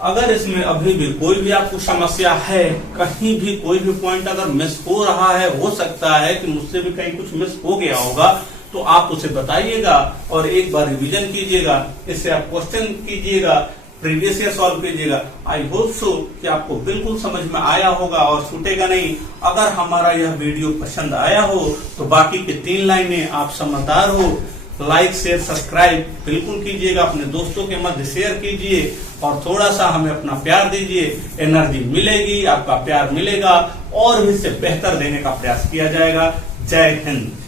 अगर इसमें अभी भी कोई भी आपको समस्या है, कहीं भी कोई भी पॉइंट अगर मिस हो रहा है, हो सकता है कि मुझसे भी कहीं कुछ मिस हो गया होगा, तो आप उसे बताइएगा और एक बार रिवीजन कीजिएगा। इससे आप क्वेश्चन कीजिएगा, प्रीवियस ईयर सॉल्व कीजिएगा। आई होप सो कि आपको बिल्कुल समझ में आया होगा और छूटेगा नहीं। अगर हमारा यह वीडियो पसंद आया हो तो बाकी के 3 लाइनें आप समझदार हो, लाइक शेयर सब्सक्राइब बिल्कुल कीजिएगा, अपने दोस्तों के मध्य शेयर कीजिए और थोड़ा सा हमें अपना प्यार दीजिए। एनर्जी मिलेगी, आपका प्यार मिलेगा और भी इससे बेहतर देने का प्रयास किया जाएगा। जय हिंद।